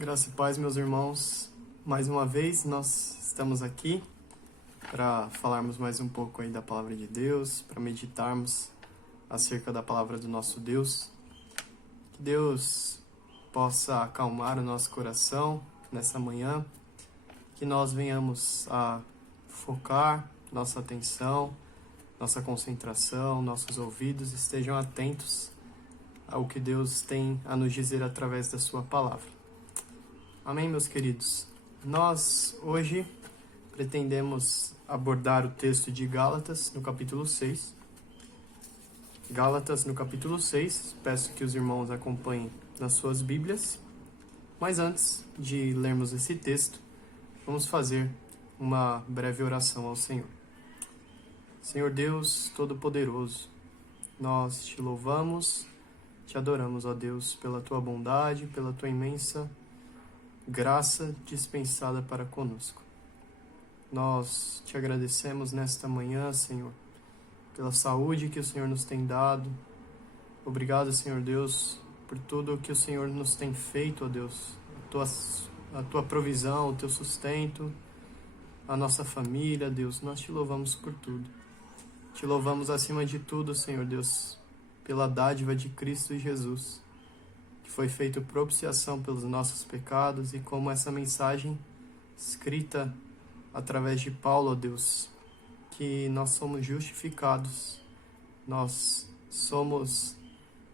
Graça e paz, meus irmãos. Mais uma vez, nós estamos aqui para falarmos mais um pouco aí da Palavra de Deus, para meditarmos acerca da Palavra do nosso Deus. Que Deus possa acalmar o nosso coração nessa manhã, que nós venhamos a focar nossa atenção, nossa concentração, nossos ouvidos estejam atentos ao que Deus tem a nos dizer através da sua Palavra. Amém, meus queridos? Nós, hoje, pretendemos abordar o texto de Gálatas, no capítulo 6. Gálatas, no capítulo 6. Peço que os irmãos acompanhem nas suas Bíblias. Mas antes de lermos esse texto, vamos fazer uma breve oração ao Senhor. Senhor Deus Todo-Poderoso, nós te louvamos, te adoramos, ó Deus, pela tua bondade, pela tua imensa graça dispensada para conosco. Nós te agradecemos nesta manhã, Senhor, pela saúde que o Senhor nos tem dado. Obrigado, Senhor Deus, por tudo que o Senhor nos tem feito, ó Deus, a tua provisão, o teu sustento, a nossa família, Deus. Nós te louvamos por tudo. Te louvamos acima de tudo, Senhor Deus, pela dádiva de Cristo Jesus, foi feito propiciação pelos nossos pecados, e como essa mensagem escrita através de Paulo, ó Deus, que nós somos justificados, nós somos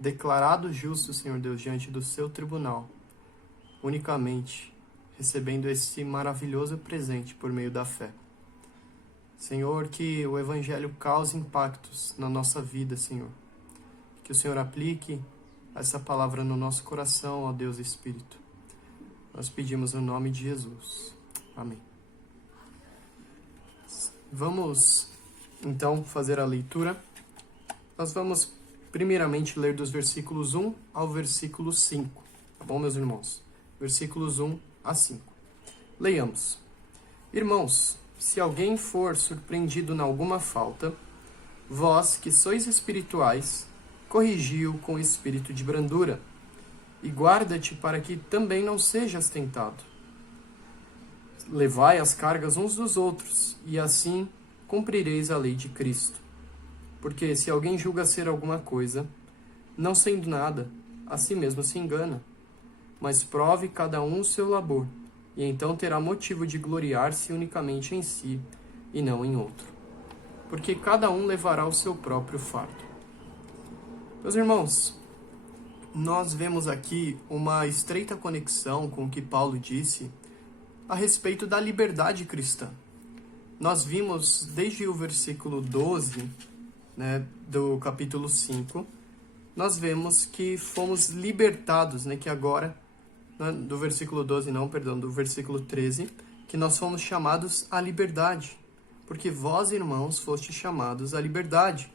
declarados justos, Senhor Deus, diante do seu tribunal, unicamente recebendo esse maravilhoso presente por meio da fé. Senhor, que o Evangelho cause impactos na nossa vida, Senhor, que o Senhor aplique essa palavra no nosso coração, ó Deus Espírito. Nós pedimos no nome de Jesus. Amém. Vamos, então, fazer a leitura. Nós vamos, primeiramente, ler dos versículos 1 ao versículo 5. Tá bom, meus irmãos? Versículos 1 a 5. Leiamos. Irmãos, se alguém for surpreendido em alguma falta, vós, que sois espirituais, corrigiu com espírito de brandura, e guarda-te para que também não sejas tentado. Levai as cargas uns dos outros, e assim cumprireis a lei de Cristo. Porque se alguém julga ser alguma coisa, não sendo nada, a si mesmo se engana. Mas prove cada um o seu labor, e então terá motivo de gloriar-se unicamente em si, e não em outro. Porque cada um levará o seu próprio fardo. Meus irmãos, nós vemos aqui uma estreita conexão com o que Paulo disse a respeito da liberdade cristã. Nós vimos desde o versículo 12, do capítulo 5, nós vemos que fomos libertados, que agora, do versículo 12 não, perdão, do versículo 13, que nós fomos chamados à liberdade, porque vós, irmãos, fostes chamados à liberdade.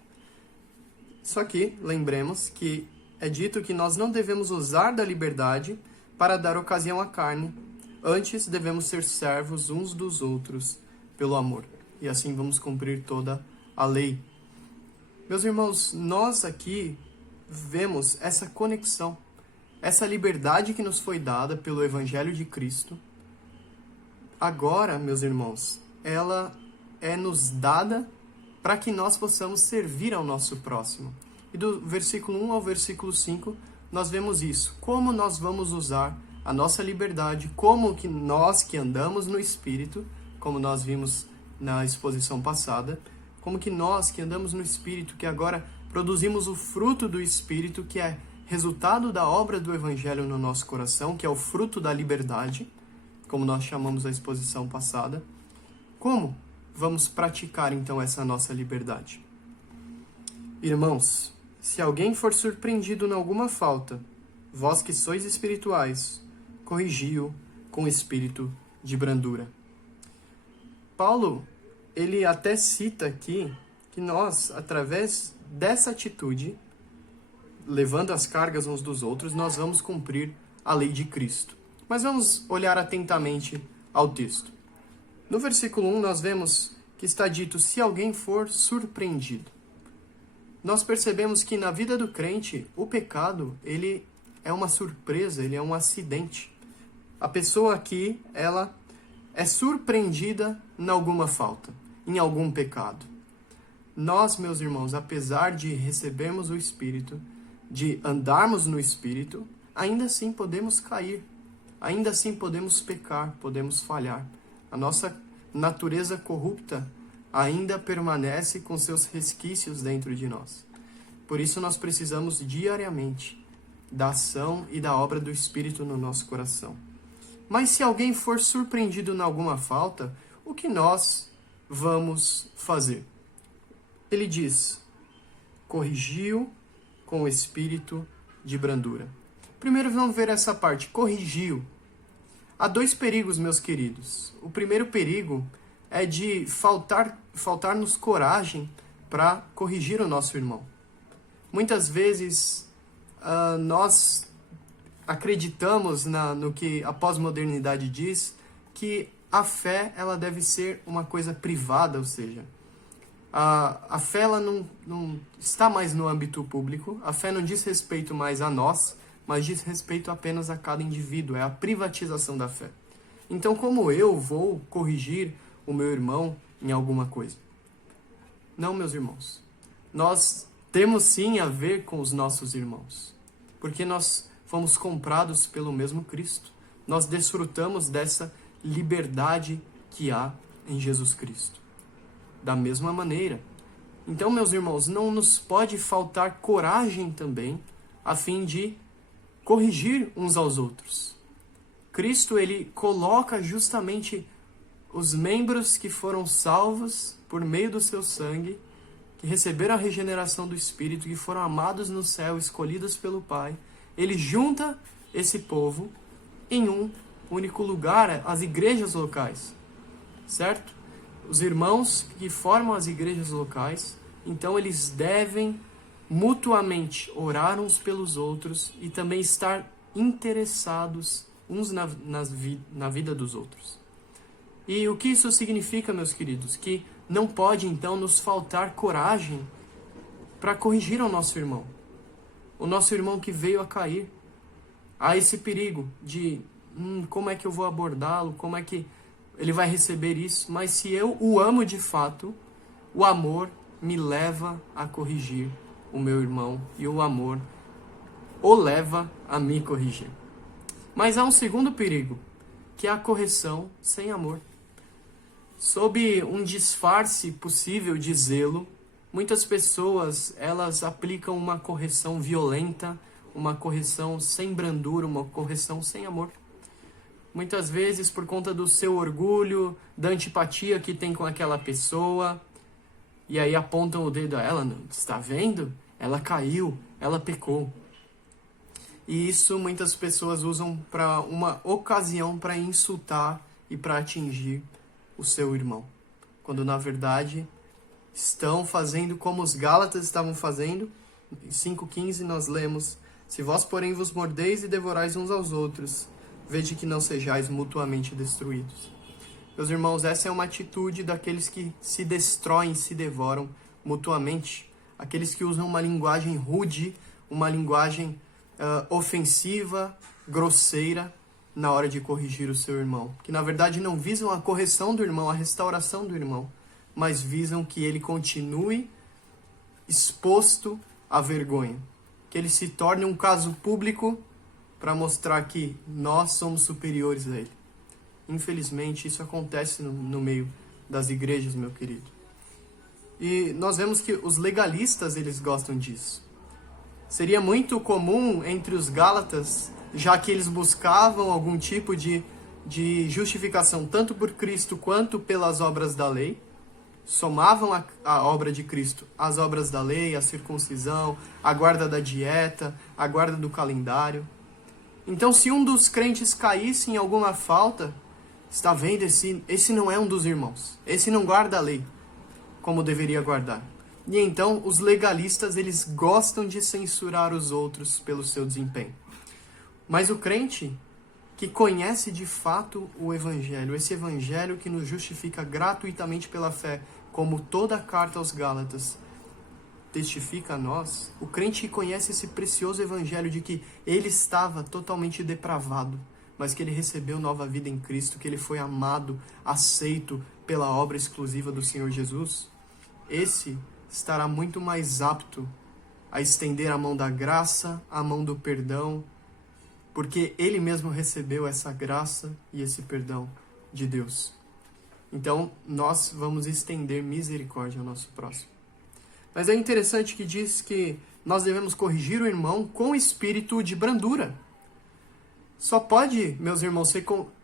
Só que, lembremos que é dito que nós não devemos usar da liberdade para dar ocasião à carne. Antes, devemos ser servos uns dos outros pelo amor. E assim vamos cumprir toda a lei. Meus irmãos, nós aqui vemos essa conexão, essa liberdade que nos foi dada pelo Evangelho de Cristo. Agora, meus irmãos, ela é nos dada para que nós possamos servir ao nosso próximo. E do versículo 1 ao versículo 5, nós vemos isso. Como nós vamos usar a nossa liberdade, como que nós que andamos no Espírito, como nós vimos na exposição passada, como que nós que andamos no Espírito, que agora produzimos o fruto do Espírito, que é resultado da obra do Evangelho no nosso coração, que é o fruto da liberdade, como nós chamamos a exposição passada. Como vamos praticar, então, essa nossa liberdade? Irmãos, se alguém for surpreendido em alguma falta, vós que sois espirituais, corrigi-o com espírito de brandura. Paulo, ele até cita aqui que nós, através dessa atitude, levando as cargas uns dos outros, nós vamos cumprir a lei de Cristo. Mas vamos olhar atentamente ao texto. No versículo 1, nós vemos que está dito, se alguém for surpreendido. Nós percebemos que na vida do crente, o pecado, ele é uma surpresa, ele é um acidente. A pessoa aqui, ela é surpreendida em alguma falta, em algum pecado. Nós, meus irmãos, apesar de recebermos o Espírito, de andarmos no Espírito, ainda assim podemos cair, ainda assim podemos pecar, podemos falhar. A nossa natureza corrupta ainda permanece com seus resquícios dentro de nós. Por isso nós precisamos diariamente da ação e da obra do Espírito no nosso coração. Mas se alguém for surpreendido em alguma falta, o que nós vamos fazer? Ele diz, corrigiu com o espírito de brandura. Primeiro vamos ver essa parte, corrigiu. Há dois perigos, meus queridos. O primeiro perigo é de faltar-nos coragem para corrigir o nosso irmão. Muitas vezes nós acreditamos no que a pós-modernidade diz, que a fé ela deve ser uma coisa privada, ou seja, a fé ela não está mais no âmbito público, a fé não diz respeito mais a nós, mas diz respeito apenas a cada indivíduo, é a privatização da fé. Então, como eu vou corrigir o meu irmão em alguma coisa? Não, meus irmãos. Nós temos sim a ver com os nossos irmãos, porque nós fomos comprados pelo mesmo Cristo. Nós desfrutamos dessa liberdade que há em Jesus Cristo. Da mesma maneira. Então, meus irmãos, não nos pode faltar coragem também, a fim de corrigir uns aos outros. Cristo, ele coloca justamente os membros que foram salvos por meio do seu sangue, que receberam a regeneração do Espírito, que foram amados no céu, escolhidos pelo Pai. Ele junta esse povo em um único lugar, as igrejas locais, certo? Os irmãos que formam as igrejas locais, então eles devem mutuamente orar uns pelos outros e também estar interessados uns na vida dos outros. E o que isso significa, meus queridos? Que não pode, então, nos faltar coragem para corrigir o nosso irmão. O nosso irmão que veio a cair. Há esse perigo de como é que eu vou abordá-lo, como é que ele vai receber isso. Mas se eu o amo de fato, o amor me leva a corrigir o meu irmão e o amor o leva a me corrigir. Mas há um segundo perigo, que é a correção sem amor. Sob um disfarce possível de zelo, muitas pessoas, elas aplicam uma correção violenta, uma correção sem brandura, uma correção sem amor. Muitas vezes, por conta do seu orgulho, da antipatia que tem com aquela pessoa, e aí apontam o dedo a ela, não, está vendo? Ela caiu, ela pecou. E isso muitas pessoas usam para uma ocasião para insultar e para atingir o seu irmão. Quando na verdade estão fazendo como os Gálatas estavam fazendo. Em 5,15 nós lemos: se vós, porém, vos mordeis e devorais uns aos outros, vede que não sejais mutuamente destruídos. Meus irmãos, essa é uma atitude daqueles que se destroem, se devoram mutuamente. Aqueles que usam uma linguagem rude, uma linguagem ofensiva, grosseira, na hora de corrigir o seu irmão. Que na verdade não visam a correção do irmão, a restauração do irmão, mas visam que ele continue exposto à vergonha. Que ele se torne um caso público para mostrar que nós somos superiores a ele. Infelizmente, isso acontece no meio das igrejas, meu querido. E nós vemos que os legalistas, eles gostam disso. Seria muito comum entre os Gálatas, já que eles buscavam algum tipo de justificação, tanto por Cristo quanto pelas obras da lei, somavam a obra de Cristo às obras da lei, a circuncisão, a guarda da dieta, a guarda do calendário. Então, se um dos crentes caísse em alguma falta, está vendo, esse não é um dos irmãos, esse não guarda a lei como deveria guardar. E então, os legalistas, eles gostam de censurar os outros pelo seu desempenho. Mas o crente que conhece de fato o Evangelho, esse Evangelho que nos justifica gratuitamente pela fé, como toda a carta aos Gálatas testifica a nós, o crente que conhece esse precioso Evangelho de que ele estava totalmente depravado, mas que ele recebeu nova vida em Cristo, que ele foi amado, aceito pela obra exclusiva do Senhor Jesus, esse estará muito mais apto a estender a mão da graça, a mão do perdão, porque ele mesmo recebeu essa graça e esse perdão de Deus. Então, nós vamos estender misericórdia ao nosso próximo. Mas é interessante que diz que nós devemos corrigir o irmão com espírito de brandura. Só pode, meus irmãos,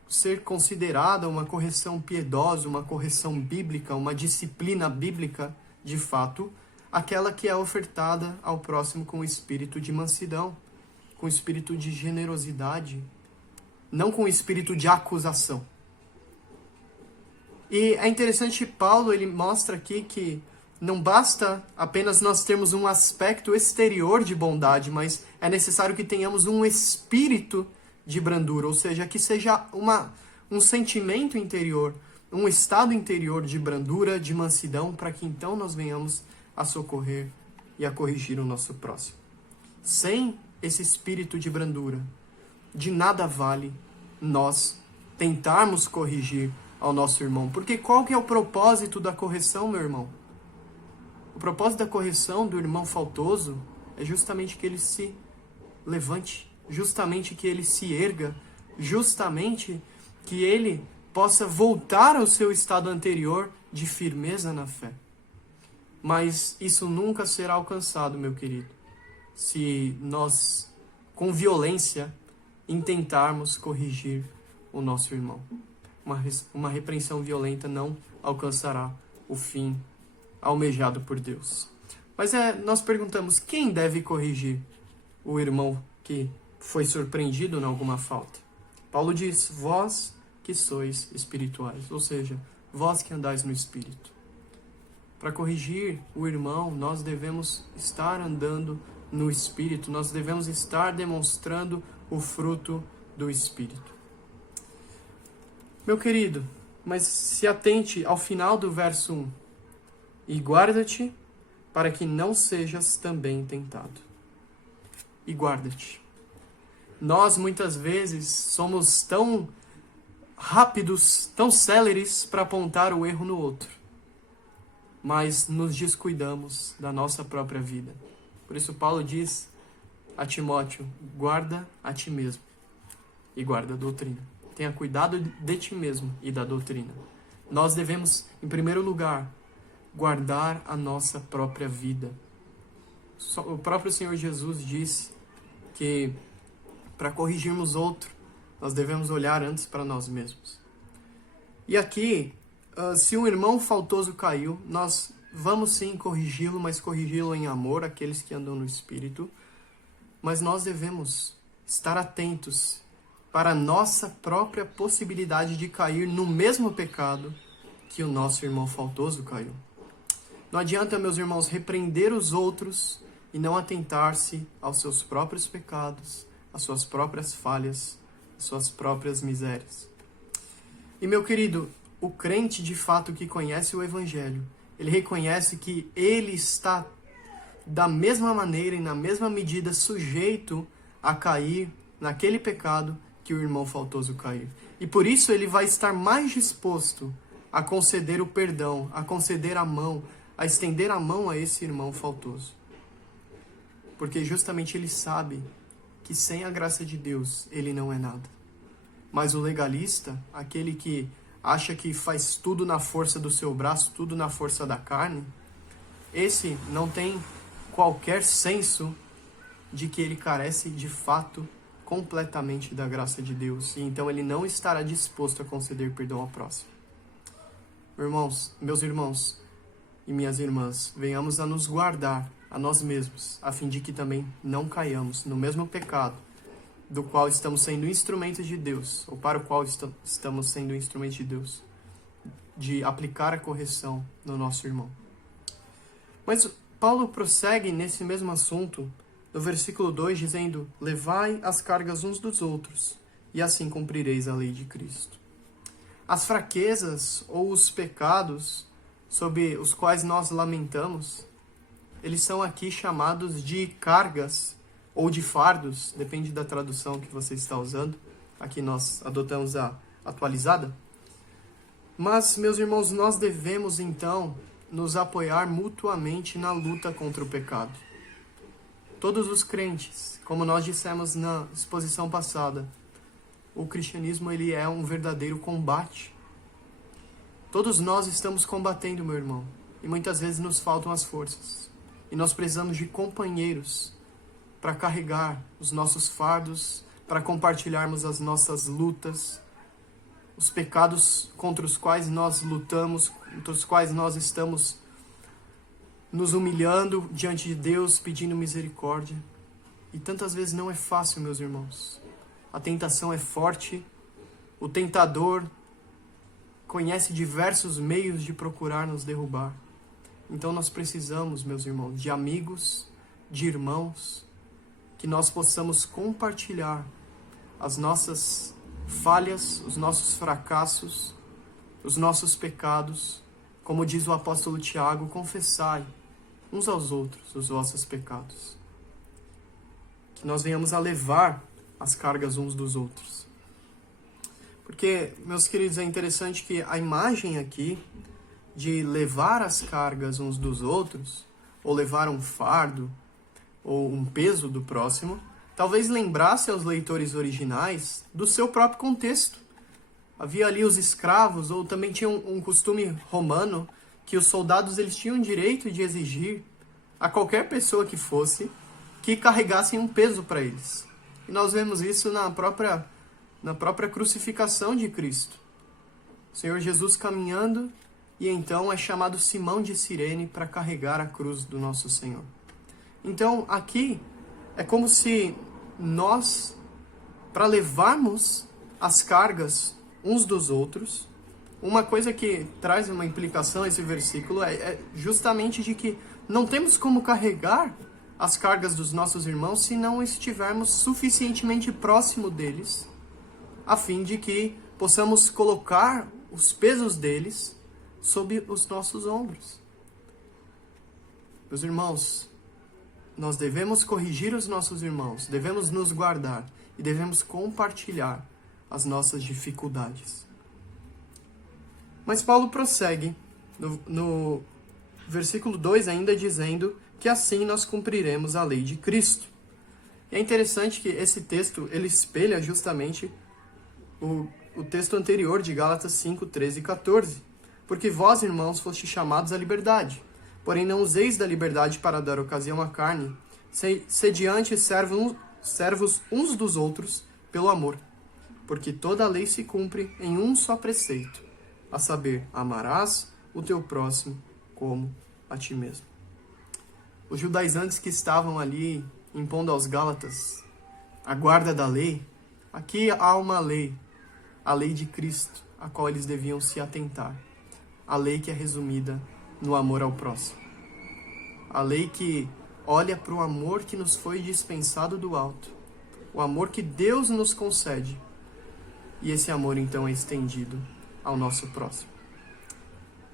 ser considerada uma correção piedosa, uma correção bíblica, uma disciplina bíblica, de fato, aquela que é ofertada ao próximo com espírito de mansidão, com espírito de generosidade, não com espírito de acusação. E é interessante que Paulo ele mostra aqui que não basta apenas nós termos um aspecto exterior de bondade, mas é necessário que tenhamos um espírito de brandura, ou seja, que seja um sentimento interior, um estado interior de brandura, de mansidão, para que então nós venhamos a socorrer e a corrigir o nosso próximo. Sem esse espírito de brandura, de nada vale nós tentarmos corrigir ao nosso irmão. Porque qual que é o propósito da correção, meu irmão? O propósito da correção do irmão faltoso é justamente que ele se levante, justamente que ele se erga, justamente que ele possa voltar ao seu estado anterior de firmeza na fé. Mas isso nunca será alcançado, meu querido, se nós, com violência, intentarmos corrigir o nosso irmão. Uma repreensão violenta não alcançará o fim almejado por Deus. Mas nós perguntamos, quem deve corrigir o irmão que foi surpreendido em alguma falta? Paulo diz, vós que sois espirituais, ou seja, vós que andais no Espírito. Para corrigir o irmão, nós devemos estar andando no Espírito, nós devemos estar demonstrando o fruto do Espírito. Meu querido, mas se atente ao final do verso 1. E guarda-te para que não sejas também tentado. E guarda-te. Nós, muitas vezes, somos tão rápidos, tão céleres para apontar o erro no outro, mas nos descuidamos da nossa própria vida. Por isso Paulo diz a Timóteo, guarda a ti mesmo e guarda a doutrina. Tenha cuidado de ti mesmo e da doutrina. Nós devemos, em primeiro lugar, guardar a nossa própria vida. O próprio Senhor Jesus disse que para corrigirmos outro, nós devemos olhar antes para nós mesmos. E aqui, se um irmão faltoso caiu, nós vamos sim corrigi-lo, mas corrigi-lo em amor, aqueles que andam no Espírito. Mas nós devemos estar atentos para a nossa própria possibilidade de cair no mesmo pecado que o nosso irmão faltoso caiu. Não adianta, meus irmãos, repreender os outros e não atentar-se aos seus próprios pecados, às suas próprias falhas, às suas próprias misérias. E, meu querido, o crente de fato que conhece o Evangelho, ele reconhece que ele está da mesma maneira e na mesma medida sujeito a cair naquele pecado que o irmão faltoso caiu. E por isso ele vai estar mais disposto a conceder o perdão, a conceder a mão, a estender a mão a esse irmão faltoso. Porque justamente ele sabe que sem a graça de Deus ele não é nada. Mas o legalista, aquele que acha que faz tudo na força do seu braço, tudo na força da carne, esse não tem qualquer senso de que ele carece de fato completamente da graça de Deus, e então ele não estará disposto a conceder perdão ao próximo. Meus irmãos e minhas irmãs, venhamos a nos guardar a nós mesmos, a fim de que também não caiamos no mesmo pecado do qual estamos sendo instrumentos de Deus, ou para o qual estamos sendo instrumentos de Deus, de aplicar a correção no nosso irmão. Mas Paulo prossegue nesse mesmo assunto, no versículo 2, dizendo, levai as cargas uns dos outros, e assim cumprireis a lei de Cristo. As fraquezas ou os pecados sobre os quais nós lamentamos, eles são aqui chamados de cargas ou de fardos, depende da tradução que você está usando. Aqui nós adotamos a atualizada. Mas, meus irmãos, nós devemos, então, nos apoiar mutuamente na luta contra o pecado. Todos os crentes, como nós dissemos na exposição passada, o cristianismo ele é um verdadeiro combate. Todos nós estamos combatendo, meu irmão, e muitas vezes nos faltam as forças. E nós precisamos de companheiros para carregar os nossos fardos, para compartilharmos as nossas lutas, os pecados contra os quais nós lutamos, contra os quais nós estamos nos humilhando diante de Deus, pedindo misericórdia. E tantas vezes não é fácil, meus irmãos. A tentação é forte, o tentador conhece diversos meios de procurar nos derrubar. Então nós precisamos, meus irmãos, de amigos, de irmãos, que nós possamos compartilhar as nossas falhas, os nossos fracassos, os nossos pecados. Como diz o apóstolo Tiago, confessai uns aos outros os vossos pecados. Que nós venhamos a levar as cargas uns dos outros. Porque, meus queridos, é interessante que a imagem aqui de levar as cargas uns dos outros, ou levar um fardo, ou um peso do próximo, talvez lembrasse aos leitores originais do seu próprio contexto. Havia ali os escravos, ou também tinha um costume romano, que os soldados eles tinham o direito de exigir a qualquer pessoa que fosse, que carregassem um peso para eles. E nós vemos isso na própria crucificação de Cristo. O Senhor Jesus caminhando, e então é chamado Simão de Cirene para carregar a cruz do nosso Senhor. Então, aqui, é como se nós, para levarmos as cargas uns dos outros, uma coisa que traz uma implicação esse versículo é justamente de que não temos como carregar as cargas dos nossos irmãos se não estivermos suficientemente próximo deles, a fim de que possamos colocar os pesos deles sob os nossos ombros. Meus irmãos, nós devemos corrigir os nossos irmãos, devemos nos guardar e devemos compartilhar as nossas dificuldades. Mas Paulo prossegue no versículo 2 ainda dizendo que assim nós cumpriremos a lei de Cristo. E é interessante que esse texto ele espelha justamente o texto anterior de Gálatas 5, 13 e 14. Porque vós, irmãos, fostes chamados à liberdade, porém não useis da liberdade para dar ocasião à carne, sediante servos uns dos outros pelo amor. Porque toda a lei se cumpre em um só preceito, a saber, amarás o teu próximo como a ti mesmo. Os judaizantes que estavam ali impondo aos Gálatas a guarda da lei, aqui há uma lei, a lei de Cristo, a qual eles deviam se atentar. A lei que é resumida no amor ao próximo. A lei que olha para o amor que nos foi dispensado do alto. O amor que Deus nos concede. E esse amor então é estendido ao nosso próximo.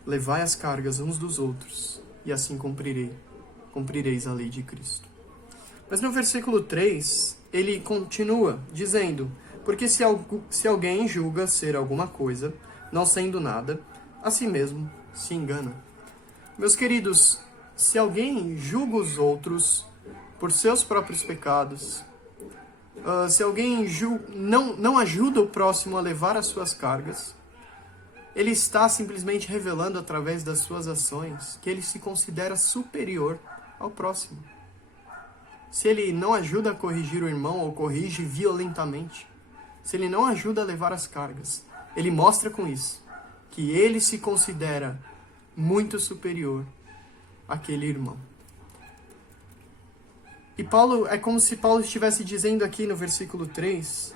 Levai as cargas uns dos outros, e assim cumprireis a lei de Cristo. Mas no versículo 3, ele continua dizendo, porque se alguém julga ser alguma coisa, não sendo nada, a si mesmo se engana. Meus queridos, se alguém julga os outros por seus próprios pecados, se alguém não ajuda o próximo a levar as suas cargas, ele está simplesmente revelando através das suas ações que ele se considera superior ao próximo. Se ele não ajuda a corrigir o irmão ou corrige violentamente, se ele não ajuda a levar as cargas, ele mostra com isso que ele se considera muito superior àquele irmão. E é como se Paulo estivesse dizendo aqui no versículo 3,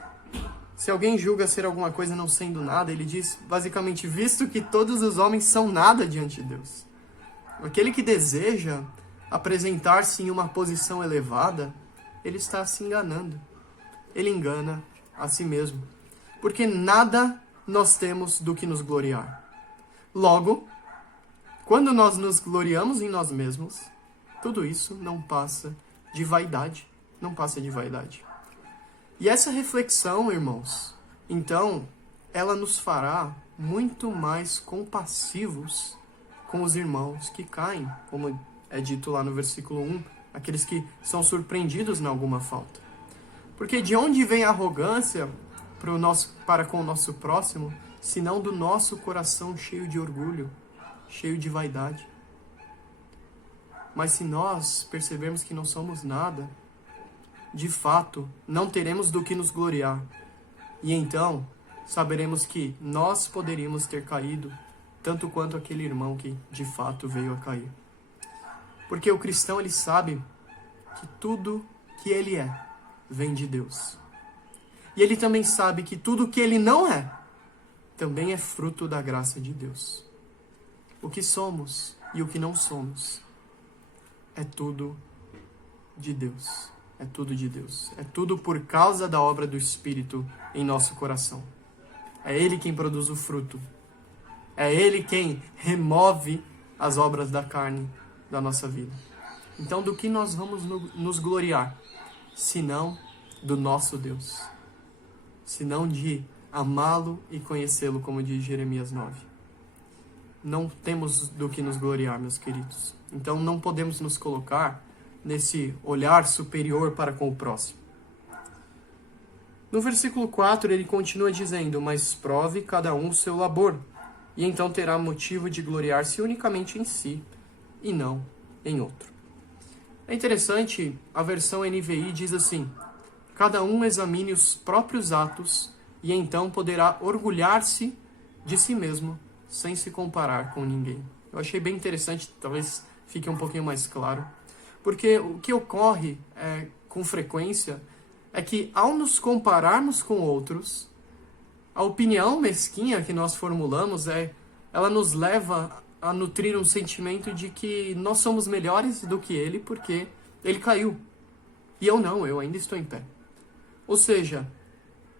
se alguém julga ser alguma coisa não sendo nada, ele diz basicamente, visto que todos os homens são nada diante de Deus. Aquele que deseja apresentar-se em uma posição elevada, ele está se enganando. Ele engana a si mesmo. Porque nada nós temos do que nos gloriar. Logo, quando nós nos gloriamos em nós mesmos, tudo isso não passa de vaidade. Não passa de vaidade. E essa reflexão, irmãos, então ela nos fará muito mais compassivos com os irmãos que caem, como é dito lá no versículo 1, aqueles que são surpreendidos em alguma falta. Porque de onde vem a arrogância para com o nosso próximo, senão do nosso coração cheio de orgulho, cheio de vaidade? Mas se nós percebermos que não somos nada, de fato, não teremos do que nos gloriar. E então, saberemos que nós poderíamos ter caído, tanto quanto aquele irmão que de fato veio a cair. Porque o cristão, ele sabe que tudo que ele é, vem de Deus. E ele também sabe que tudo que ele não é, também é fruto da graça de Deus. O que somos e o que não somos, é tudo de Deus. É tudo de Deus. É tudo por causa da obra do Espírito em nosso coração. É Ele quem produz o fruto. É Ele quem remove as obras da carne da nossa vida. Então, do que nós vamos nos gloriar? Senão do nosso Deus. Senão de amá-lo e conhecê-lo, como diz Jeremias 9. Não temos do que nos gloriar, meus queridos. Então, não podemos nos colocar nesse olhar superior para com o próximo. No versículo 4, ele continua dizendo: mas prove cada um o seu labor, e então terá motivo de gloriar-se unicamente em si, e não em outro. É interessante, a versão NVI diz assim: cada um examine os próprios atos, e então poderá orgulhar-se de si mesmo, sem se comparar com ninguém. Eu achei bem interessante, talvez fique um pouquinho mais claro. Porque o que ocorre com frequência é que, ao nos compararmos com outros, a opinião mesquinha que nós formulamos ela nos leva a nutrir um sentimento de que nós somos melhores do que ele porque ele caiu. E eu não, eu ainda estou em pé. Ou seja,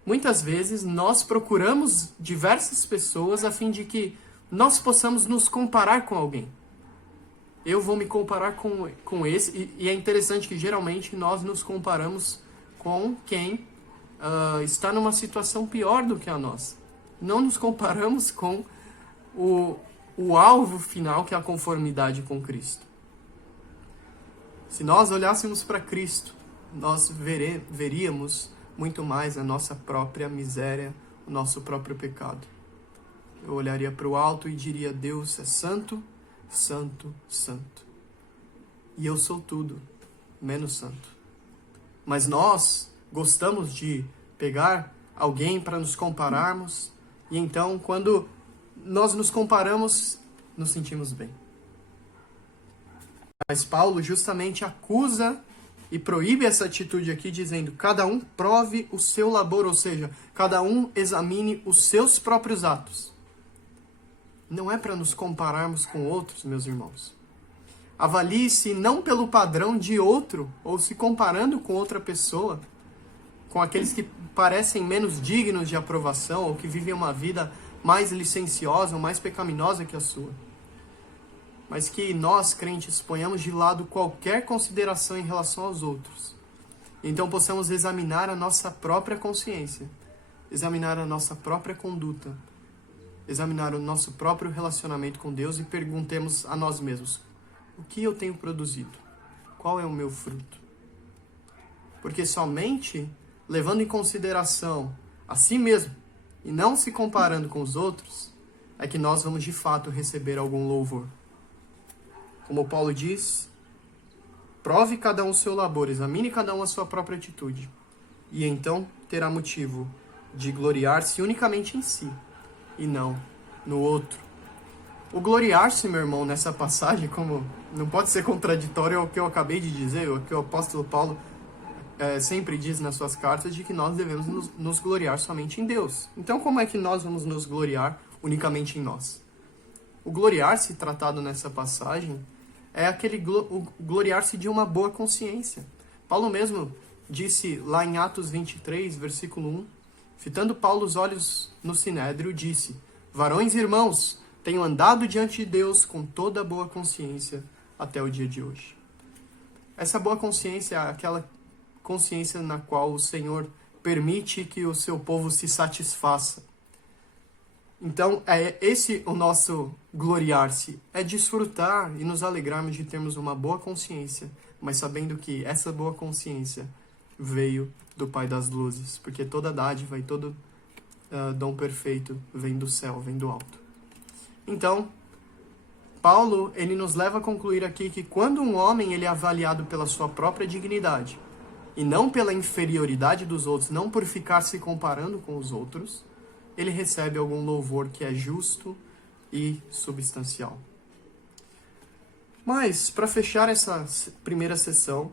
muitas vezes nós procuramos diversas pessoas a fim de que nós possamos nos comparar com alguém. Eu vou me comparar com esse, e é interessante que geralmente nós nos comparamos com quem está numa situação pior do que a nossa. Não nos comparamos com o alvo final, que é a conformidade com Cristo. Se nós olhássemos para Cristo, nós veríamos muito mais a nossa própria miséria, o nosso próprio pecado. Eu olharia para o alto e diria: Deus é santo, santo, santo. E eu sou tudo, menos santo. Mas nós gostamos de pegar alguém para nos compararmos, e então, quando nós nos comparamos, nos sentimos bem. Mas Paulo justamente acusa e proíbe essa atitude aqui, dizendo: cada um prove o seu labor, ou seja, cada um examine os seus próprios atos. Não é para nos compararmos com outros, meus irmãos. Avalie-se não pelo padrão de outro, ou se comparando com outra pessoa, com aqueles que parecem menos dignos de aprovação, ou que vivem uma vida mais licenciosa ou mais pecaminosa que a sua. Mas que nós, crentes, ponhamos de lado qualquer consideração em relação aos outros. Então possamos examinar a nossa própria consciência, examinar a nossa própria conduta, examinar o nosso próprio relacionamento com Deus e perguntemos a nós mesmos: o que eu tenho produzido? Qual é o meu fruto? Porque somente levando em consideração a si mesmo e não se comparando com os outros, é que nós vamos de fato receber algum louvor. Como Paulo diz: prove cada um o seu labor, examine cada um a sua própria atitude, e então terá motivo de gloriar-se unicamente em si, e não no outro. O gloriar-se, meu irmão, nessa passagem, como não pode ser contraditório ao que eu acabei de dizer, o que o apóstolo Paulo sempre diz nas suas cartas, de que nós devemos nos gloriar somente em Deus. Então, como é que nós vamos nos gloriar unicamente em nós? O gloriar-se tratado nessa passagem é o gloriar-se de uma boa consciência. Paulo mesmo disse lá em Atos 23, versículo 1, fitando Paulo os olhos no sinédrio, disse: varões e irmãos, tenho andado diante de Deus com toda boa consciência até o dia de hoje. Essa boa consciência é aquela consciência na qual o Senhor permite que o seu povo se satisfaça. Então, é esse o nosso gloriar-se, é desfrutar e nos alegrarmos de termos uma boa consciência, mas sabendo que essa boa consciência veio do Pai das Luzes, porque toda dádiva e todo dom perfeito vem do céu, vem do alto. Então, Paulo, ele nos leva a concluir aqui que quando um homem ele é avaliado pela sua própria dignidade, e não pela inferioridade dos outros, não por ficar se comparando com os outros, ele recebe algum louvor que é justo e substancial. Mas, para fechar essa primeira sessão,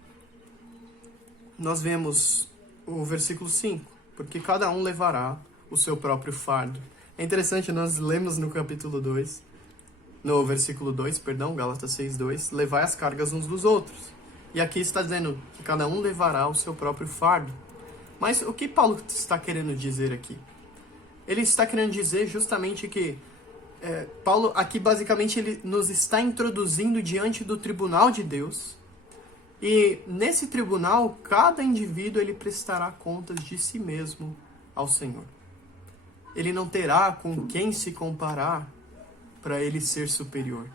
nós vemos o versículo 5, porque cada um levará o seu próprio fardo. É interessante, nós lemos no capítulo 2, no versículo 2, Gálatas 6:2, levai as cargas uns dos outros. E aqui está dizendo que cada um levará o seu próprio fardo. Mas o que Paulo está querendo dizer aqui? Ele está querendo dizer justamente que Paulo aqui basicamente ele nos está introduzindo diante do tribunal de Deus. E nesse tribunal, cada indivíduo ele prestará contas de si mesmo ao Senhor. Ele não terá com quem se comparar para ele ser superior.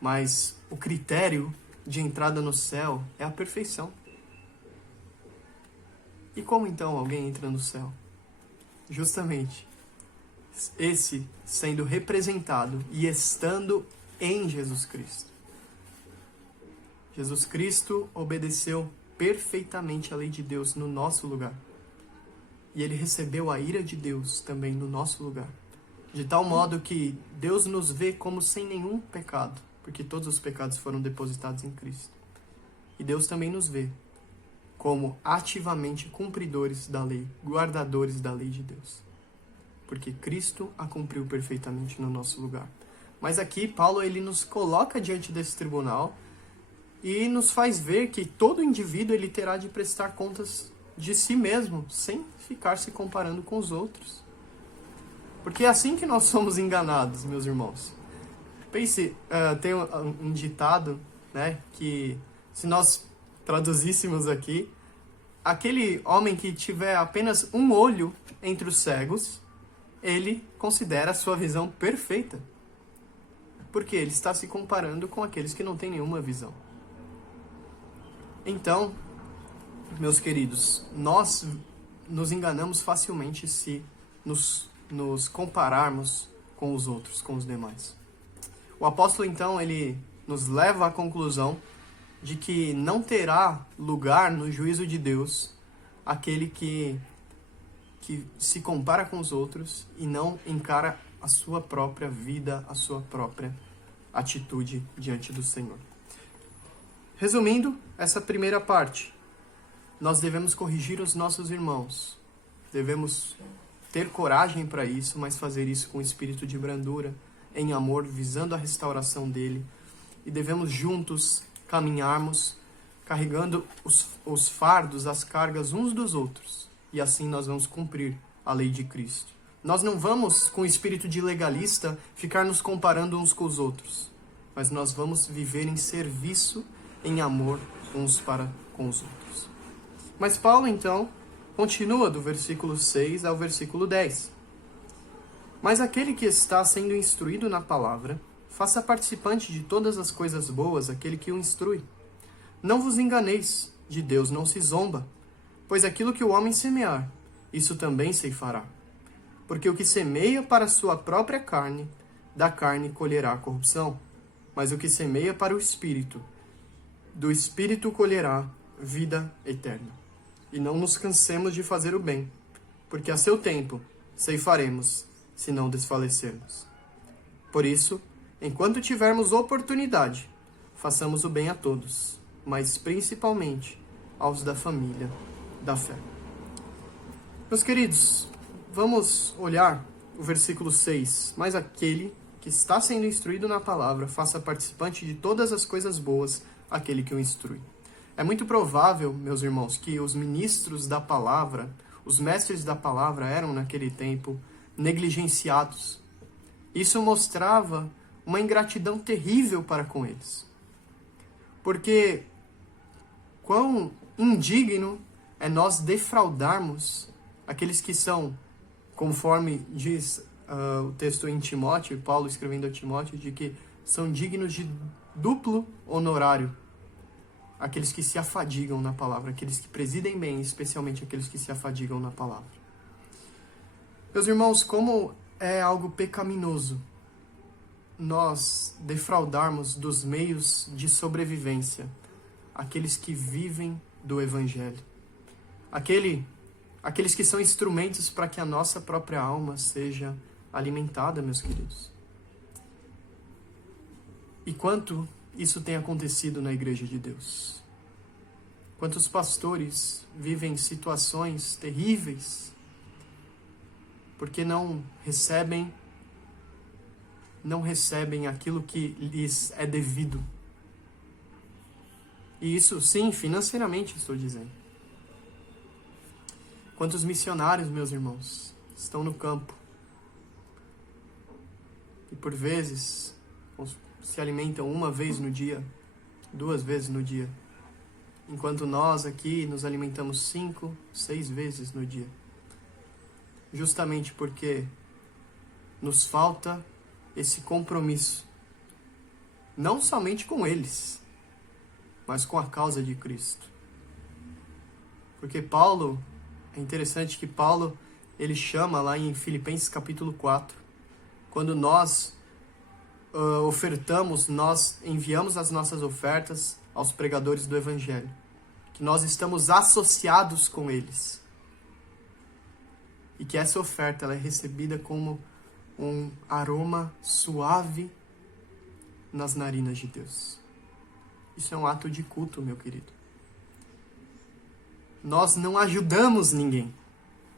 Mas o critério de entrada no céu é a perfeição. E como então alguém entra no céu? Justamente, esse sendo representado e estando em Jesus Cristo. Jesus Cristo obedeceu perfeitamente a lei de Deus no nosso lugar. E ele recebeu a ira de Deus também no nosso lugar. De tal modo que Deus nos vê como sem nenhum pecado, porque todos os pecados foram depositados em Cristo. E Deus também nos vê como ativamente cumpridores da lei, guardadores da lei de Deus. Porque Cristo a cumpriu perfeitamente no nosso lugar. Mas aqui, Paulo ele nos coloca diante desse tribunal e nos faz ver que todo indivíduo ele terá de prestar contas de si mesmo, sem ficar se comparando com os outros. Porque é assim que nós somos enganados, meus irmãos. Pense, tem um ditado, né, que se nós traduzíssemos aqui, aquele homem que tiver apenas um olho entre os cegos, ele considera a sua visão perfeita. Porque ele está se comparando com aqueles que não têm nenhuma visão. Então, meus queridos, nós nos enganamos facilmente se nos compararmos com os outros, com os demais. O apóstolo, então, ele nos leva à conclusão de que não terá lugar no juízo de Deus aquele que se compara com os outros e não encara a sua própria vida, a sua própria atitude diante do Senhor. Resumindo essa primeira parte, nós devemos corrigir os nossos irmãos. Devemos ter coragem para isso, mas fazer isso com espírito de brandura, em amor, visando a restauração dele. E devemos juntos caminharmos, carregando os fardos, as cargas uns dos outros. E assim nós vamos cumprir a lei de Cristo. Nós não vamos, com espírito de legalista, ficar nos comparando uns com os outros. Mas nós vamos viver em serviço, em amor, uns para com os outros. Mas Paulo, então, continua do versículo 6 ao versículo 10. Mas aquele que está sendo instruído na palavra, faça participante de todas as coisas boas aquele que o instrui. Não vos enganeis, de Deus não se zomba, pois aquilo que o homem semear, isso também ceifará. Porque o que semeia para a sua própria carne, da carne colherá corrupção. Mas o que semeia para o Espírito, do Espírito colherá vida eterna. E não nos cansemos de fazer o bem, porque a seu tempo ceifaremos, se não desfalecermos. Por isso, enquanto tivermos oportunidade, façamos o bem a todos, mas principalmente aos da família da fé. Meus queridos, vamos olhar o versículo 6. Mas aquele que está sendo instruído na palavra, faça participante de todas as coisas boas aquele que o instrui. É muito provável, meus irmãos, que os ministros da palavra, os mestres da palavra eram, naquele tempo, negligenciados. Isso mostrava uma ingratidão terrível para com eles. Porque quão indigno é nós defraudarmos aqueles que são, conforme diz o texto em Timóteo, Paulo escrevendo a Timóteo, de que são dignos de duplo honorário. Aqueles que se afadigam na palavra, aqueles que presidem bem, especialmente aqueles que se afadigam na palavra. Meus irmãos, como é algo pecaminoso nós defraudarmos dos meios de sobrevivência aqueles que vivem do Evangelho. Aqueles que são instrumentos para que a nossa própria alma seja alimentada, meus queridos. E quanto isso tem acontecido na Igreja de Deus? Quantos pastores vivem situações terríveis porque não recebem aquilo que lhes é devido. E isso, sim, financeiramente estou dizendo. Quantos missionários, meus irmãos, estão no campo e por vezes se alimentam uma vez no dia, 2 vezes no dia, enquanto nós aqui nos alimentamos 5, 6 vezes no dia. Justamente porque nos falta esse compromisso, não somente com eles, mas com a causa de Cristo. Porque Paulo, é interessante que Paulo, ele chama lá em Filipenses capítulo 4, quando nós ofertamos, nós enviamos as nossas ofertas aos pregadores do Evangelho, que nós estamos associados com eles. E que essa oferta ela é recebida como um aroma suave nas narinas de Deus. Isso é um ato de culto, meu querido. Nós não ajudamos ninguém.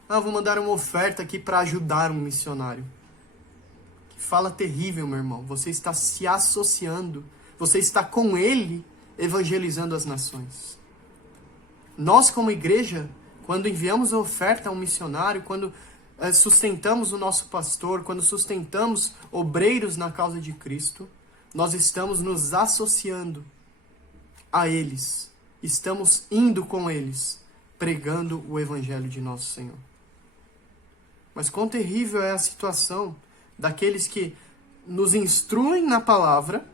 Vou mandar uma oferta aqui para ajudar um missionário. Que fala terrível, meu irmão. Você está se associando. Você está com ele evangelizando as nações. Nós, como igreja, quando enviamos a oferta a um missionário, quando sustentamos o nosso pastor, quando sustentamos obreiros na causa de Cristo, nós estamos nos associando a eles. Estamos indo com eles, pregando o Evangelho de nosso Senhor. Mas quão terrível é a situação daqueles que nos instruem na palavra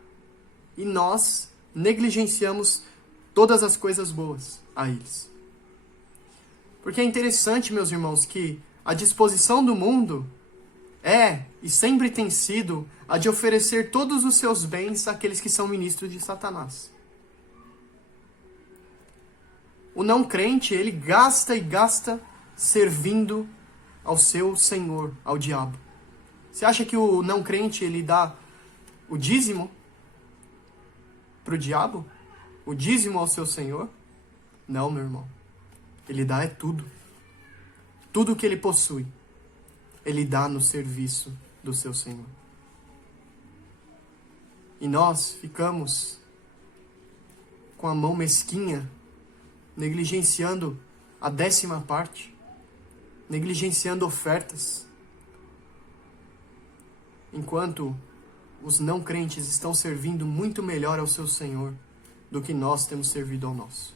e nós negligenciamos todas as coisas boas a eles. Porque é interessante, meus irmãos, que a disposição do mundo é e sempre tem sido a de oferecer todos os seus bens àqueles que são ministros de Satanás. O não crente, ele gasta e gasta servindo ao seu senhor, ao diabo. Você acha que o não crente, ele dá o dízimo para o diabo? O dízimo ao seu senhor? Não, meu irmão. Ele dá tudo. Tudo que ele possui, ele dá no serviço do seu Senhor. E nós ficamos com a mão mesquinha, negligenciando a 10ª parte, negligenciando ofertas, enquanto os não crentes estão servindo muito melhor ao seu Senhor do que nós temos servido ao nosso.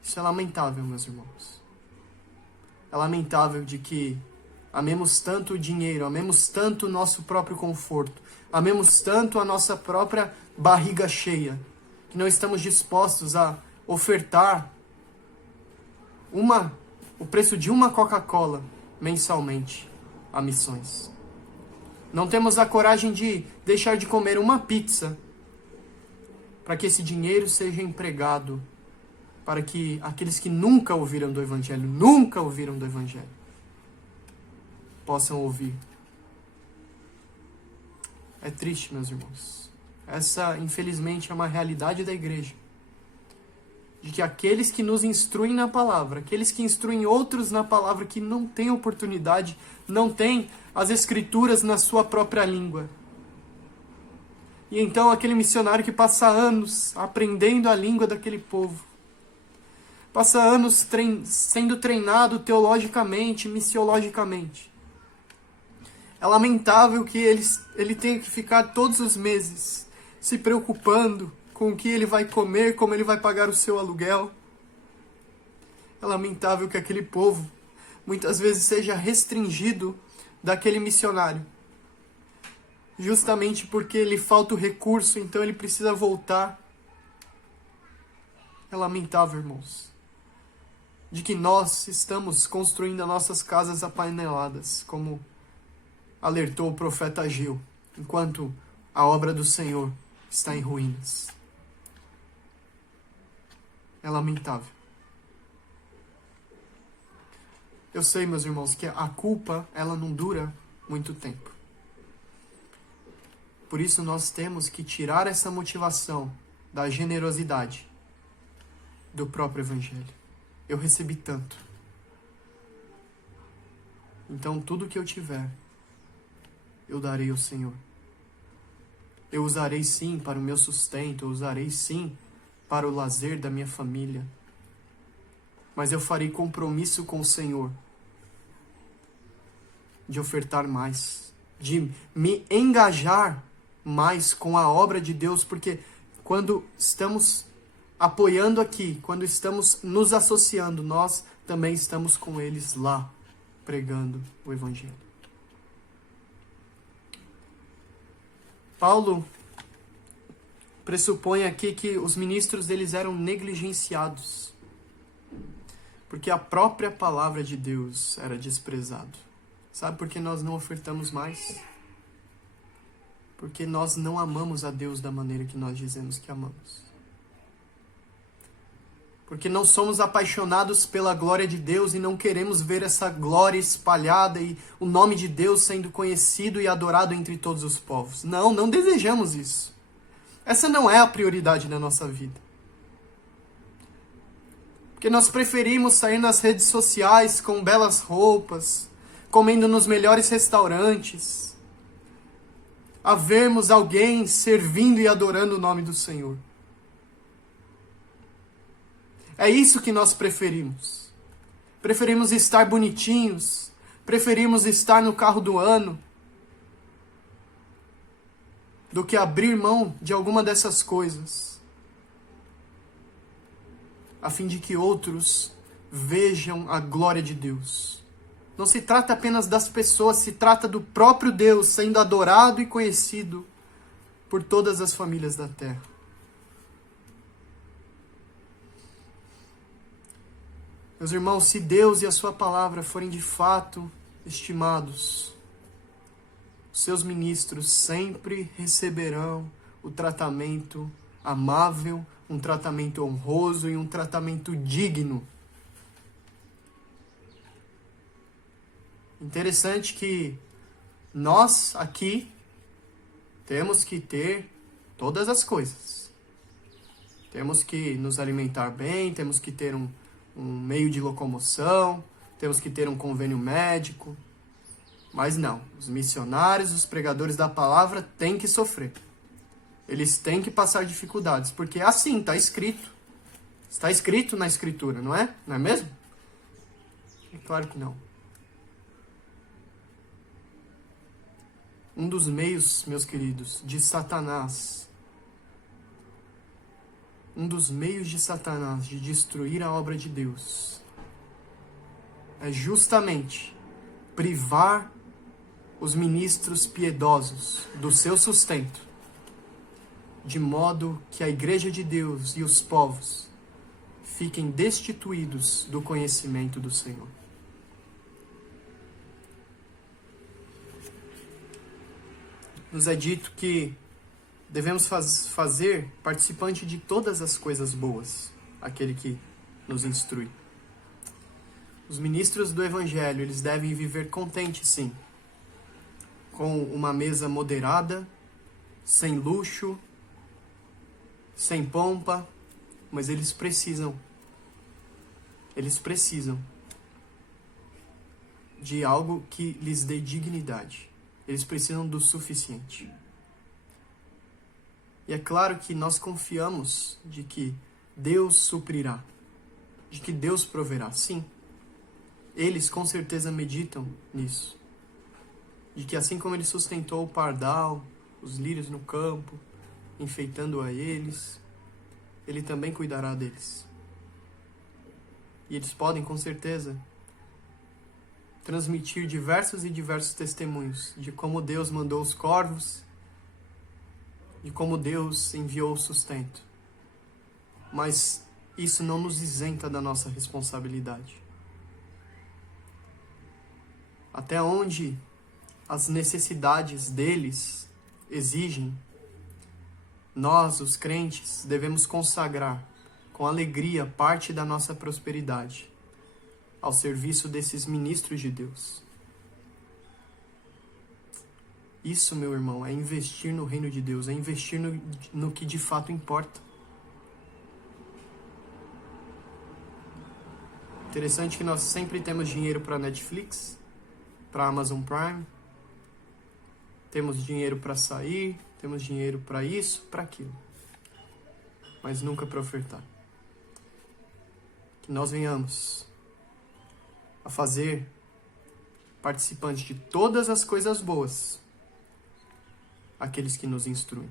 Isso é lamentável, meus irmãos. É lamentável de que amemos tanto o dinheiro, amemos tanto o nosso próprio conforto, amemos tanto a nossa própria barriga cheia, que não estamos dispostos a ofertar o preço de uma Coca-Cola mensalmente a missões. Não temos a coragem de deixar de comer uma pizza para que esse dinheiro seja empregado para que aqueles que nunca ouviram do Evangelho, possam ouvir. É triste, meus irmãos. Essa, infelizmente, é uma realidade da igreja. De que aqueles que nos instruem na palavra, aqueles que instruem outros na palavra, que não têm oportunidade, não têm as escrituras na sua própria língua. E então aquele missionário que passa anos aprendendo a língua daquele povo, passa anos sendo treinado teologicamente, missiologicamente. É lamentável que ele tenha que ficar todos os meses se preocupando com o que ele vai comer, como ele vai pagar o seu aluguel. É lamentável que aquele povo muitas vezes seja restringido daquele missionário. Justamente porque lhe falta o recurso, então ele precisa voltar. É lamentável, irmãos, de que nós estamos construindo as nossas casas apaneladas, como alertou o profeta Ageu, enquanto a obra do Senhor está em ruínas. É lamentável. Eu sei, meus irmãos, que a culpa, ela não dura muito tempo. Por isso nós temos que tirar essa motivação da generosidade do próprio Evangelho. Eu recebi tanto. Então tudo que eu tiver, eu darei ao Senhor. Eu usarei sim para o meu sustento, eu usarei sim para o lazer da minha família. Mas eu farei compromisso com o Senhor de ofertar mais, de me engajar mais com a obra de Deus, porque quando estamos apoiando aqui, quando estamos nos associando, nós também estamos com eles lá, pregando o Evangelho. Paulo pressupõe aqui que os ministros deles eram negligenciados, porque a própria palavra de Deus era desprezada. Sabe por que nós não ofertamos mais? Porque nós não amamos a Deus da maneira que nós dizemos que amamos. Porque não somos apaixonados pela glória de Deus e não queremos ver essa glória espalhada e o nome de Deus sendo conhecido e adorado entre todos os povos. Não desejamos isso. Essa não é a prioridade da nossa vida. Porque nós preferimos sair nas redes sociais com belas roupas, comendo nos melhores restaurantes, a vermos alguém servindo e adorando o nome do Senhor. É isso que nós preferimos. Preferimos estar bonitinhos, preferimos estar no carro do ano, do que abrir mão de alguma dessas coisas, a fim de que outros vejam a glória de Deus. Não se trata apenas das pessoas, se trata do próprio Deus sendo adorado e conhecido por todas as famílias da terra. Meus irmãos, se Deus e a sua palavra forem de fato estimados, os seus ministros sempre receberão o tratamento amável, um tratamento honroso e um tratamento digno. Interessante que nós aqui temos que ter todas as coisas. Temos que nos alimentar bem, temos que ter um meio de locomoção, temos que ter um convênio médico. Mas não, os missionários, os pregadores da palavra têm que sofrer. Eles têm que passar dificuldades, porque assim está escrito. Está escrito na Escritura, não é? Não é mesmo? É claro que não. Um dos meios, meus queridos, de Satanás, de destruir a obra de Deus, é justamente privar os ministros piedosos do seu sustento, de modo que a Igreja de Deus e os povos fiquem destituídos do conhecimento do Senhor. Nos é dito que devemos fazer participante de todas as coisas boas, aquele que nos instrui. Os ministros do Evangelho, eles devem viver contentes, sim, com uma mesa moderada, sem luxo, sem pompa, mas eles precisam de algo que lhes dê dignidade. Eles precisam do suficiente. E é claro que nós confiamos de que Deus suprirá, de que Deus proverá. Sim, eles com certeza meditam nisso. De que assim como Ele sustentou o pardal, os lírios no campo, enfeitando a eles, Ele também cuidará deles. E eles podem, com certeza, transmitir diversos e diversos testemunhos de como Deus mandou os corvos, de como Deus enviou o sustento. Mas isso não nos isenta da nossa responsabilidade. Até onde as necessidades deles exigem, nós, os crentes, devemos consagrar com alegria parte da nossa prosperidade ao serviço desses ministros de Deus. Isso, meu irmão, é investir no reino de Deus, é investir no que de fato importa. Interessante que nós sempre temos dinheiro para Netflix, para Amazon Prime, temos dinheiro para sair, temos dinheiro para isso, para aquilo, mas nunca para ofertar. Que nós venhamos a fazer participantes de todas as coisas boas aqueles que nos instruem,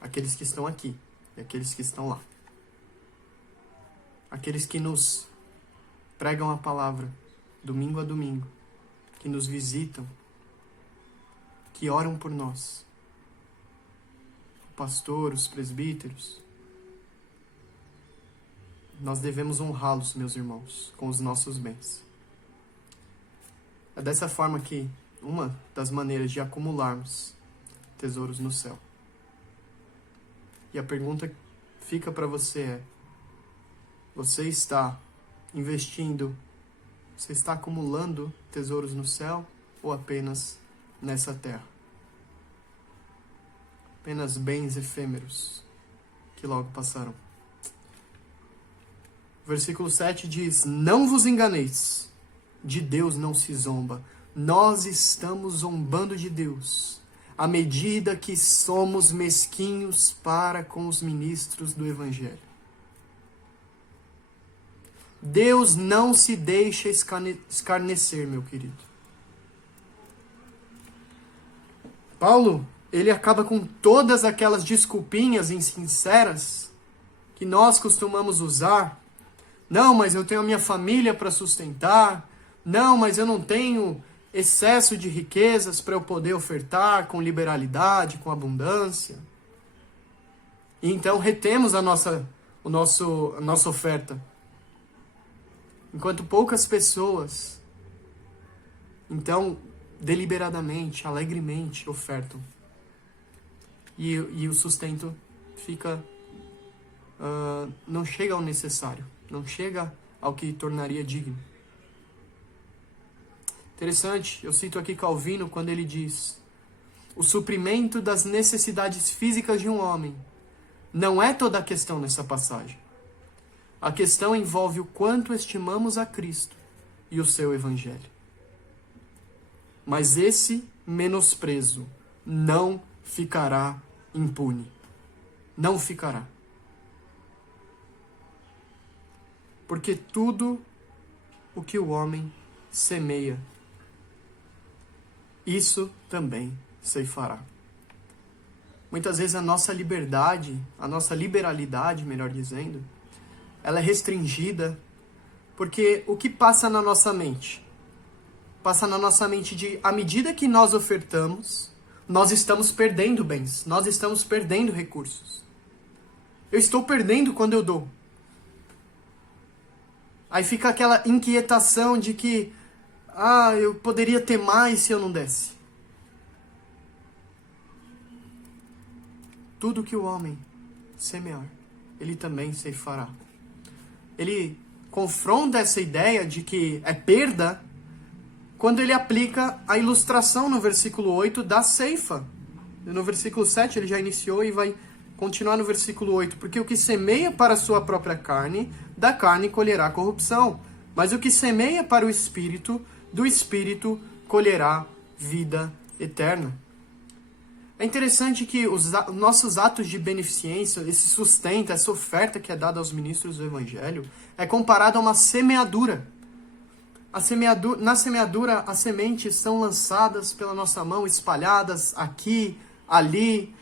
aqueles que estão aqui e aqueles que estão lá, aqueles que nos pregam a palavra domingo a domingo, que nos visitam, que oram por nós, o pastor, os presbíteros. Nós devemos honrá-los, meus irmãos, com os nossos bens. É dessa forma que uma das maneiras de acumularmos tesouros no céu. E a pergunta que fica para você é: você está investindo, você está acumulando tesouros no céu ou apenas nessa terra? Apenas bens efêmeros que logo passarão. Versículo 7 diz: não vos enganeis, de Deus não se zomba. Nós estamos zombando de Deus à medida que somos mesquinhos para com os ministros do Evangelho. Deus não se deixa escarnecer, meu querido. Paulo, ele acaba com todas aquelas desculpinhas insinceras que nós costumamos usar. Não, mas eu tenho a minha família para sustentar. Não, mas eu não tenho excesso de riquezas para eu poder ofertar com liberalidade, com abundância. E então retemos a nossa oferta. Enquanto poucas pessoas, então, deliberadamente, alegremente ofertam. E o sustento fica, não chega ao necessário, não chega ao que tornaria digno. Interessante, eu cito aqui Calvino quando ele diz: o suprimento das necessidades físicas de um homem não é toda a questão nessa passagem. A questão envolve o quanto estimamos a Cristo e o seu Evangelho. Mas esse menosprezo não ficará impune. Não ficará. Porque tudo o que o homem semeia, isso também ceifará. Muitas vezes a nossa liberdade, a nossa liberalidade, melhor dizendo, ela é restringida porque o que passa na nossa mente? Passa na nossa mente de, à medida que nós ofertamos, nós estamos perdendo bens, nós estamos perdendo recursos. Eu estou perdendo quando eu dou. Aí fica aquela inquietação de que, eu poderia ter mais se eu não desse. Tudo que o homem semear, ele também ceifará. Ele confronta essa ideia de que é perda quando ele aplica a ilustração no versículo 8 da ceifa. No versículo 7 ele já iniciou e vai continuar no versículo 8. Porque o que semeia para a sua própria carne, da carne colherá corrupção. Mas o que semeia para o Espírito, do Espírito colherá vida eterna. É interessante que os nossos atos de beneficência, esse sustento, essa oferta que é dada aos ministros do Evangelho, é comparado a uma semeadura. Na semeadura, as sementes são lançadas pela nossa mão, espalhadas aqui, ali,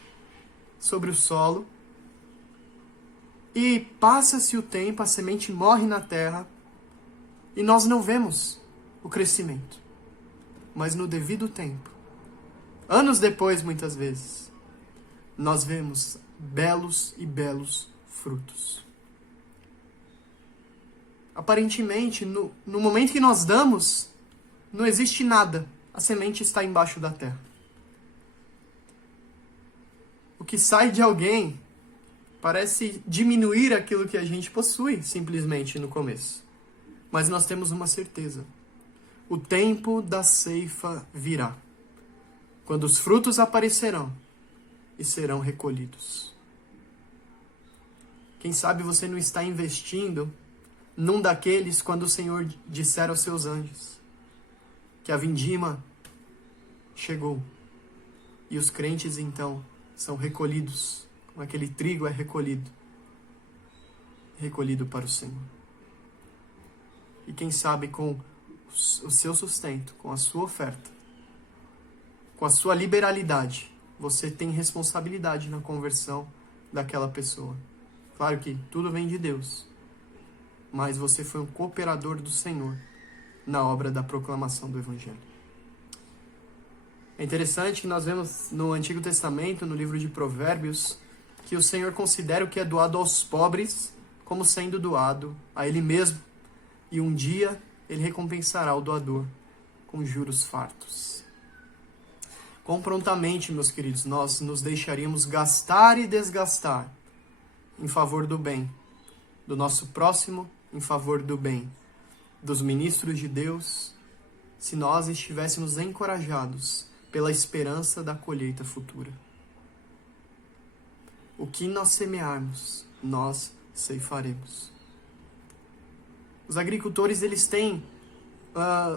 sobre o solo. E passa-se o tempo, a semente morre na terra, E nós não vemos o crescimento. Mas no devido tempo, anos depois, muitas vezes, nós vemos belos e belos frutos. Aparentemente, no momento que nós damos, não existe nada. A semente está embaixo da terra. O que sai de alguém parece diminuir aquilo que a gente possui, simplesmente no começo. Mas nós temos uma certeza. O tempo da ceifa virá, quando os frutos aparecerão e serão recolhidos. Quem sabe você não está investindo num daqueles quando o Senhor disser aos seus anjos que a vindima chegou e os crentes então são recolhidos, como aquele trigo é recolhido para o Senhor. E quem sabe com o seu sustento, com a sua oferta, com a sua liberalidade, você tem responsabilidade na conversão daquela pessoa. Claro que tudo vem de Deus, mas você foi um cooperador do Senhor na obra da proclamação do Evangelho. É interessante que nós vemos no Antigo Testamento, no livro de Provérbios, que o Senhor considera o que é doado aos pobres como sendo doado a Ele mesmo. E um dia Ele recompensará o doador com juros fartos. Quão prontamente, meus queridos, nós nos deixaríamos gastar e desgastar em favor do bem, do nosso próximo, em favor do bem, dos ministros de Deus, se nós estivéssemos encorajados pela esperança da colheita futura. O que nós semearmos, nós ceifaremos. Os agricultores, eles têm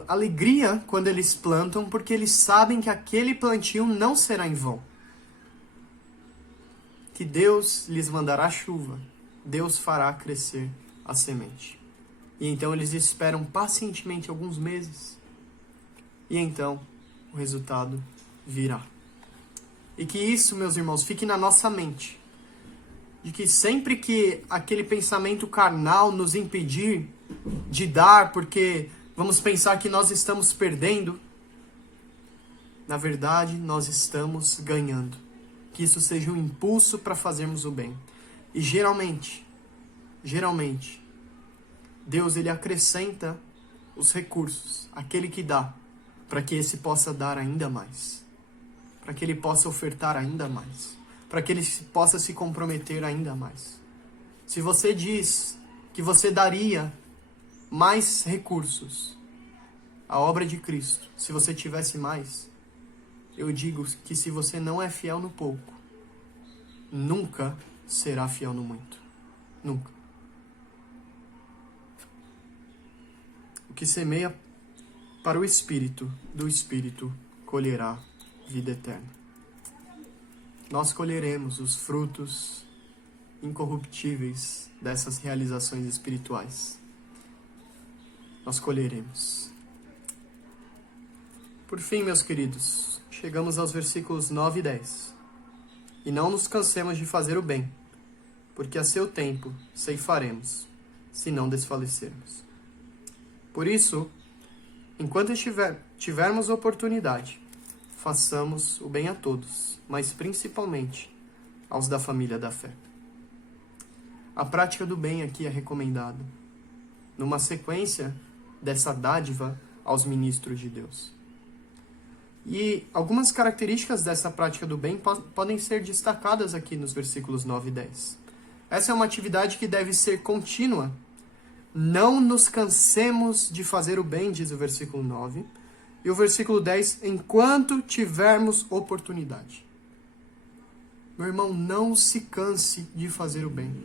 alegria quando eles plantam, porque eles sabem que aquele plantio não será em vão. Que Deus lhes mandará chuva, Deus fará crescer a semente. E então eles esperam pacientemente alguns meses, e então o resultado virá. E que isso, meus irmãos, fique na nossa mente, de que sempre que aquele pensamento carnal nos impedir de dar, porque vamos pensar que nós estamos perdendo, na verdade nós estamos ganhando. Que isso seja um impulso para fazermos o bem. E geralmente, Deus, ele acrescenta os recursos, aquele que dá, para que esse possa dar ainda mais, para que ele possa ofertar ainda mais, para que ele possa se comprometer ainda mais. Se você diz que você daria mais recursos à obra de Cristo, se você tivesse mais, eu digo que se você não é fiel no pouco, nunca será fiel no muito. Nunca. O que semeia para o Espírito, do Espírito colherá vida eterna. Nós colheremos os frutos incorruptíveis dessas realizações espirituais. Nós colheremos. Por fim, meus queridos, chegamos aos versículos 9 e 10. E não nos cansemos de fazer o bem, porque a seu tempo ceifaremos, se não desfalecermos. Por isso, enquanto tivermos oportunidade, façamos o bem a todos, mas principalmente aos da família da fé. A prática do bem aqui é recomendada, numa sequência dessa dádiva aos ministros de Deus. E algumas características dessa prática do bem podem ser destacadas aqui nos versículos 9 e 10. Essa é uma atividade que deve ser contínua. Não nos cansemos de fazer o bem, diz o versículo 9. E o versículo 10, enquanto tivermos oportunidade. Meu irmão, não se canse de fazer o bem.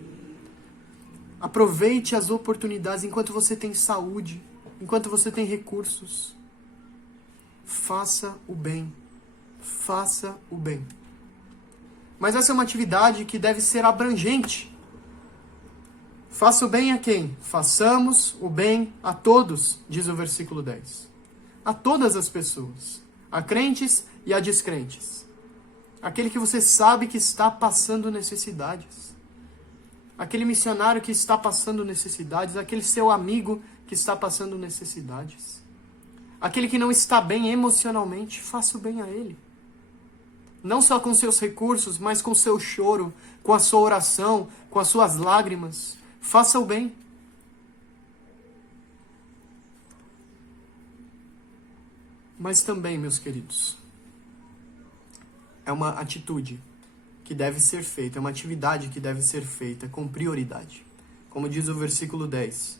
Aproveite as oportunidades enquanto você tem saúde, enquanto você tem recursos. Faça o bem. Faça o bem. Mas essa é uma atividade que deve ser abrangente. Faça o bem a quem? Façamos o bem a todos, diz o versículo 10. A todas as pessoas. A crentes e a descrentes. Aquele que você sabe que está passando necessidades. Aquele missionário que está passando necessidades. Aquele seu amigo que está passando necessidades. Aquele que não está bem emocionalmente, faça o bem a ele. Não só com seus recursos, mas com seu choro, com a sua oração, com as suas lágrimas. Faça o bem. Mas também, meus queridos, é uma atitude que deve ser feita, é uma atividade que deve ser feita com prioridade. Como diz o versículo 10,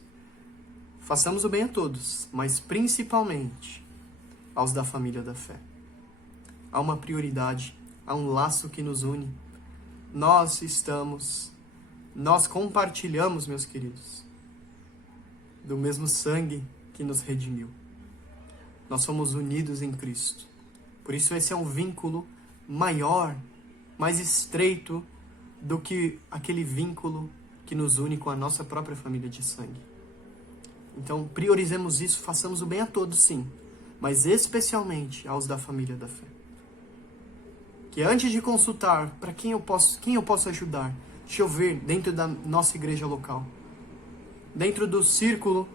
façamos o bem a todos, mas principalmente aos da família da fé. Há uma prioridade, há um laço que nos une. Nós compartilhamos, meus queridos, do mesmo sangue que nos redimiu. Nós somos unidos em Cristo. Por isso esse é um vínculo maior, mais estreito do que aquele vínculo que nos une com a nossa própria família de sangue. Então, priorizemos isso, façamos o bem a todos, sim, mas especialmente aos da família da fé. Que antes de consultar para quem eu posso ajudar, deixa eu ver dentro da nossa igreja local, dentro do círculo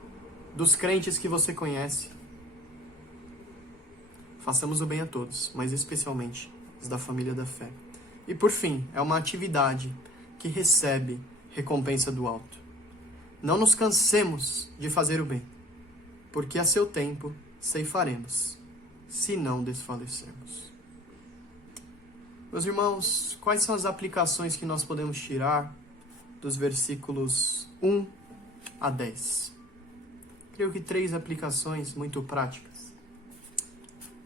dos crentes que você conhece. Façamos o bem a todos, mas especialmente os da família da fé. E por fim, é uma atividade que recebe recompensa do alto. Não nos cansemos de fazer o bem, porque a seu tempo ceifaremos, se não desfalecermos. Meus irmãos, quais são as aplicações que nós podemos tirar dos versículos 1 a 10? Creio que 3 aplicações muito práticas.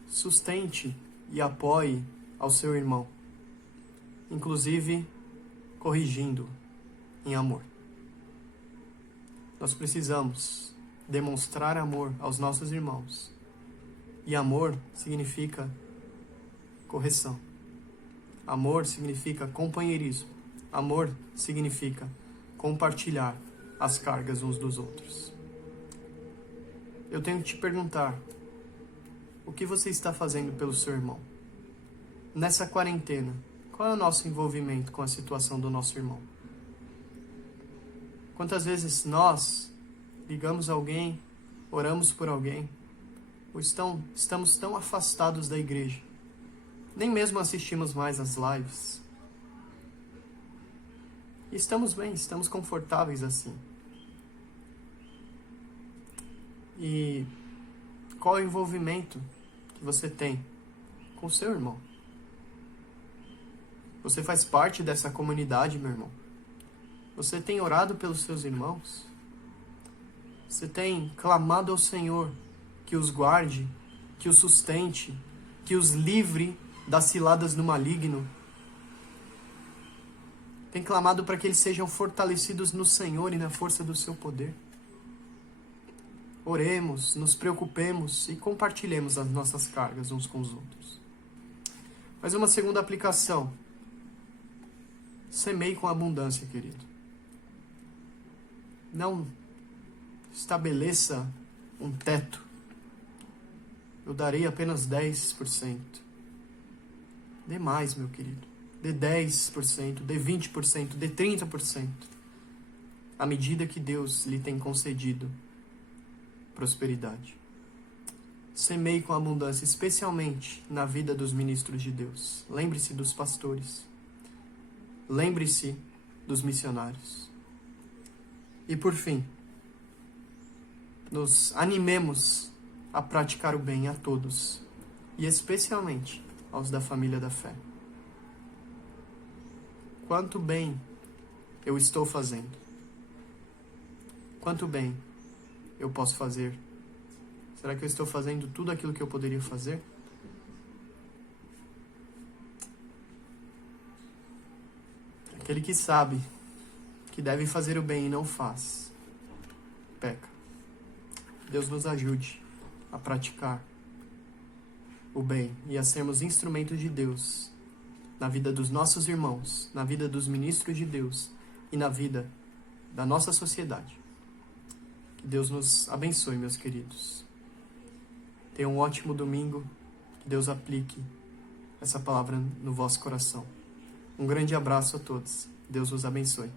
Sustente e apoie ao seu irmão, inclusive corrigindo em amor. Nós precisamos demonstrar amor aos nossos irmãos. E amor significa correção. Amor significa companheirismo. Amor significa compartilhar as cargas uns dos outros. Eu tenho que te perguntar, o que você está fazendo pelo seu irmão? Nessa quarentena, qual é o nosso envolvimento com a situação do nosso irmão? Quantas vezes nós ligamos a alguém, oramos por alguém, ou estamos tão afastados da igreja, nem mesmo assistimos mais às lives. E estamos bem, estamos confortáveis assim. E qual é o envolvimento que você tem com o seu irmão? Você faz parte dessa comunidade, meu irmão? Você tem orado pelos seus irmãos? Você tem clamado ao Senhor que os guarde, que os sustente, que os livre das ciladas do maligno? Tem clamado para que eles sejam fortalecidos no Senhor e na força do seu poder? Oremos, nos preocupemos e compartilhemos as nossas cargas uns com os outros. Mas uma segunda aplicação. Semeie com abundância, querido. Não estabeleça um teto. Eu darei apenas 10%. Dê mais, meu querido. Dê 10%, dê 20%, dê 30%. À medida que Deus lhe tem concedido prosperidade. Semeie com abundância, especialmente na vida dos ministros de Deus. Lembre-se dos pastores. Lembre-se dos missionários. E por fim, nos animemos a praticar o bem a todos, e especialmente aos da família da fé. Quanto bem eu estou fazendo? Quanto bem eu posso fazer? Será que eu estou fazendo tudo aquilo que eu poderia fazer? Aquele que sabe que deve fazer o bem e não faz, peca. Deus nos ajude a praticar o bem e a sermos instrumentos de Deus na vida dos nossos irmãos, na vida dos ministros de Deus e na vida da nossa sociedade. Que Deus nos abençoe, meus queridos. Tenham um ótimo domingo. Que Deus aplique essa palavra no vosso coração. Um grande abraço a todos. Deus os abençoe.